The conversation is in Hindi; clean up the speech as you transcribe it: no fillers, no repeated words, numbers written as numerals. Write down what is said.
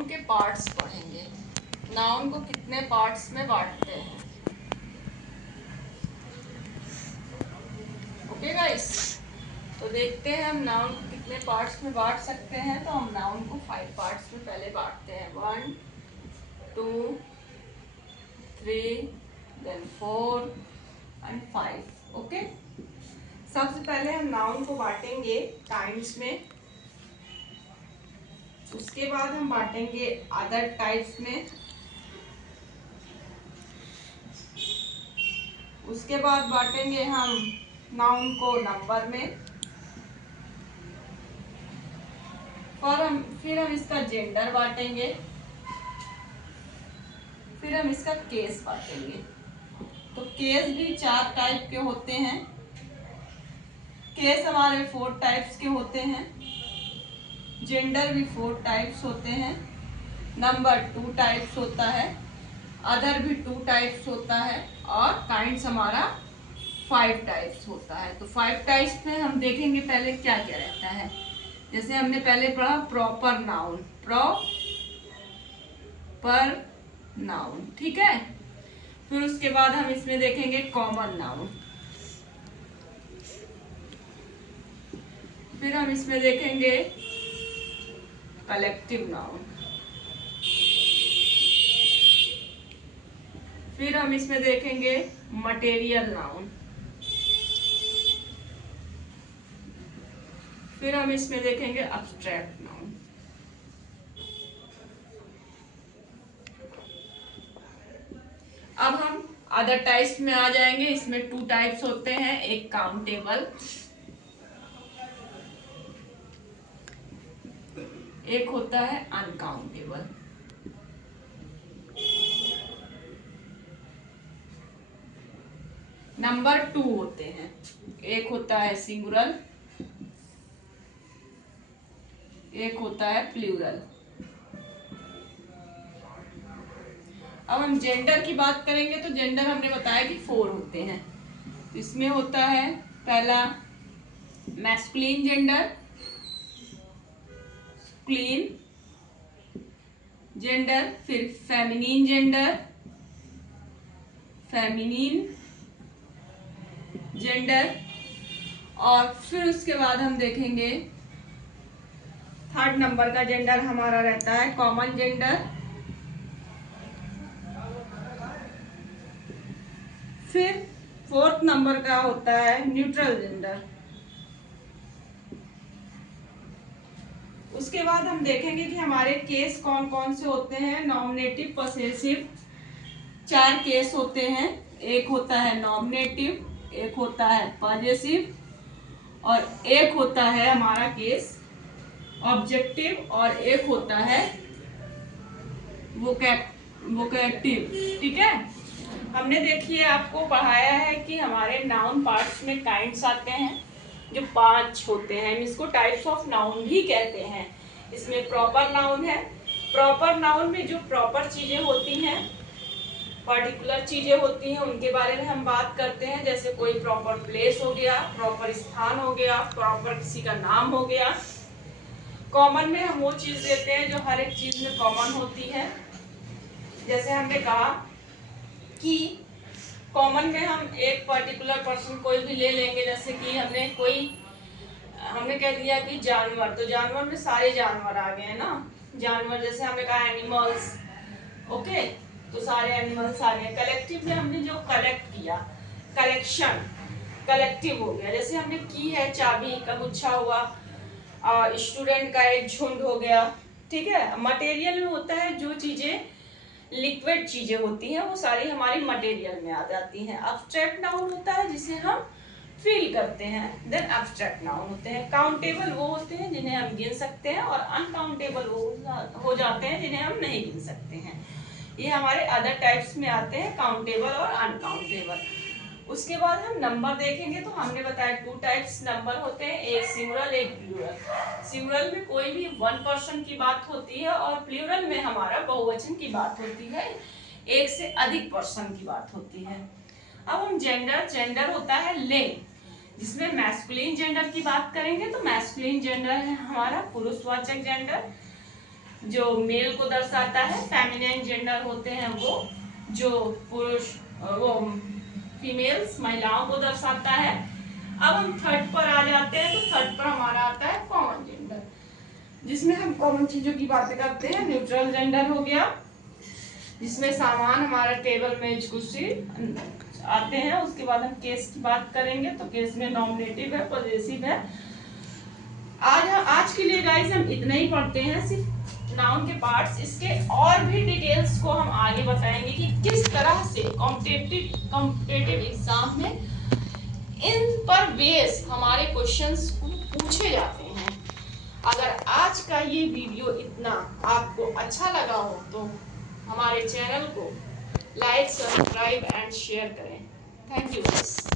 नाउन के पार्ट्स पढ़ेंगे। नाउन को कितने पार्ट्स में बांटते हैं। ओके गाइस, तो देखते हैं हम नाउन को कितने पार्ट्स में बांट सकते हैं। तो हम नाउन को 5 पार्ट्स में पहले बांटते हैं। 1 2 3 देन 4 एंड 5। ओके, सबसे पहले हम नाउन को बांटेंगे काइंड्स में, उसके बाद हम बांटेंगे अदर टाइप्स में, उसके बाद बांटेंगे हम नाउन को नंबर में, फिर हम इसका जेंडर बांटेंगे, फिर हम इसका केस बांटेंगे। तो केस भी 4 टाइप के होते हैं। केस हमारे 4 टाइप्स के होते हैं, जेंडर भी 4 टाइप्स होते हैं, नंबर 2 टाइप्स होता है, अदर भी 2 टाइप्स होता है, और काइंड्स हमारा 5 टाइप्स होता है। तो 5 टाइप्स में हम देखेंगे पहले क्या क्या रहता है। जैसे हमने पहले पढ़ा प्रॉपर नाउन, प्रॉपर नाउन, ठीक है। फिर उसके बाद हम इसमें देखेंगे कॉमन नाउन, फिर हम इसमें देखेंगे कलेक्टिव नाउन, फिर हम इसमें देखेंगे मटेरियल नाउन, फिर हम इसमें देखेंगे अब्स्ट्रैक्ट नाउन। अब हम अदर टाइप्स में आ जाएंगे। इसमें 2 टाइप्स होते हैं, एक काउंटेबल, एक होता है अनकाउंटेबल। नंबर 2 होते हैं, एक होता है सिंगुलर, एक होता है प्लूरल। अब हम जेंडर की बात करेंगे तो जेंडर हमने बताया कि 4 होते हैं। इसमें होता है पहला मैस्कुलिन जेंडर, क्लीन जेंडर, फिर फेमिनिन जेंडर, फेमिनिन जेंडर, और फिर उसके बाद हम देखेंगे 3rd नंबर का जेंडर हमारा रहता है कॉमन जेंडर, फिर 4th नंबर का होता है न्यूट्रल जेंडर। उसके बाद हम देखेंगे कि हमारे केस कौन कौन से होते हैं। नॉमिनेटिव, पॉसेसिव, 4 केस होते हैं। एक होता है नॉमिनेटिव, एक होता है पॉसेसिव, और एक होता है हमारा केस ऑब्जेक्टिव, और एक होता है वोकेटिव, ठीक है। हमने देखिए आपको पढ़ाया है कि हमारे नाउन पार्ट्स में काइंड्स आते हैं जो 5 होते हैं। इसको टाइप्स ऑफ नाउन भी कहते हैं। इसमें प्रॉपर नाउन है। प्रॉपर नाउन में जो प्रॉपर चीजें होती हैं, पर्टिकुलर चीजें होती हैं, उनके बारे में हम बात करते हैं। जैसे कोई प्रॉपर प्लेस हो गया, प्रॉपर स्थान हो गया, प्रॉपर किसी का नाम हो गया। कॉमन में हम वो चीज देते हैं जो हर एक चीज में कॉमन होती है। जैसे हमने कहा कि कॉमन में हम एक पर्टिकुलर पर्सन कोई भी ले लेंगे। जैसे कि हमने कह दिया कि जानवर, तो जानवर में सारे जानवर आ गए ना। जानवर जैसे हमने कहा एनिमल्स, ओके, तो सारे एनिमल्स आ गए। कलेक्टिव में हमने जो कलेक्ट किया, कलेक्शन, कलेक्टिव हो गया। जैसे हमने की है चाबी का गुच्छा हुआ, स्टूडेंट का एक झुंड हो गया, ठीक है। मटेरियल में होता है जो चीजें लिक्विड चीजें होती हैं वो सारी हमारी मटेरियल में आ जाती हैं। अब्स्ट्रैक्ट नाउन होता है जिसे हम फील करते हैं, देन अब्स्ट्रैक्ट नाउन होते हैं। काउंटेबल वो होते हैं जिन्हें हम गिन सकते हैं, और अनकाउंटेबल वो हो जाते हैं जिन्हें हम नहीं गिन सकते हैं। ये हमारे अदर टाइप्स में आते हैं, काउंटेबल और अनकाउंटेबल। उसके बाद हम नंबर देखेंगे तो हमने बताया 2 टाइप्स नंबर होते हैं, एक सिंगुलर, एक प्लूरल। सिंगुलर में कोई भी 1 पर्सन की बात होती है, और प्लूरल में हमारा बहुवचन की बात होती है, एक से अधिक पर्सन की बात होती है। अब हम जेंडर होता है लिंग, जिसमें मैस्कुलिन जेंडर की बात करेंगे तो मैस्कुलिन जेंडर है हमारा पुरुषवाचक जेंडर, जो मेल को दर्शाता है, फेमिनिन जेंडर होते हैं वो, जो पुरुष वो फीमेल्स महिलाओं को दर्शाता है। अब हम थर्ड पर आ जाते हैं, तो थर्ड पर हमारा आता है कॉमन जेंडर, जिसमें हम कॉमन चीजों की बातें करते हैं। न्यूट्रल जेंडर हो गया, जिसमें सामान हमारा टेबल मेज कुर्सी आते हैं। उसके बाद हम केस की बात करेंगे, तो केस में नॉमिनेटिव है, पॉजेसिव है। आज के लिए गाइस हम इतना ही पढ़ते हैं, सिर्फ नाउन के पार्ट्स। इसके और भी डिटेल्स को हम आगे बताएंगे कि किस तरह से कॉम्पिटिटिव एग्जाम में इन पर बेस हमारे क्वेश्चंस को पूछे जाते हैं। अगर आज का ये वीडियो इतना आपको अच्छा लगा हो तो हमारे चैनल को लाइक, सब्सक्राइब एंड शेयर करें। Thank you.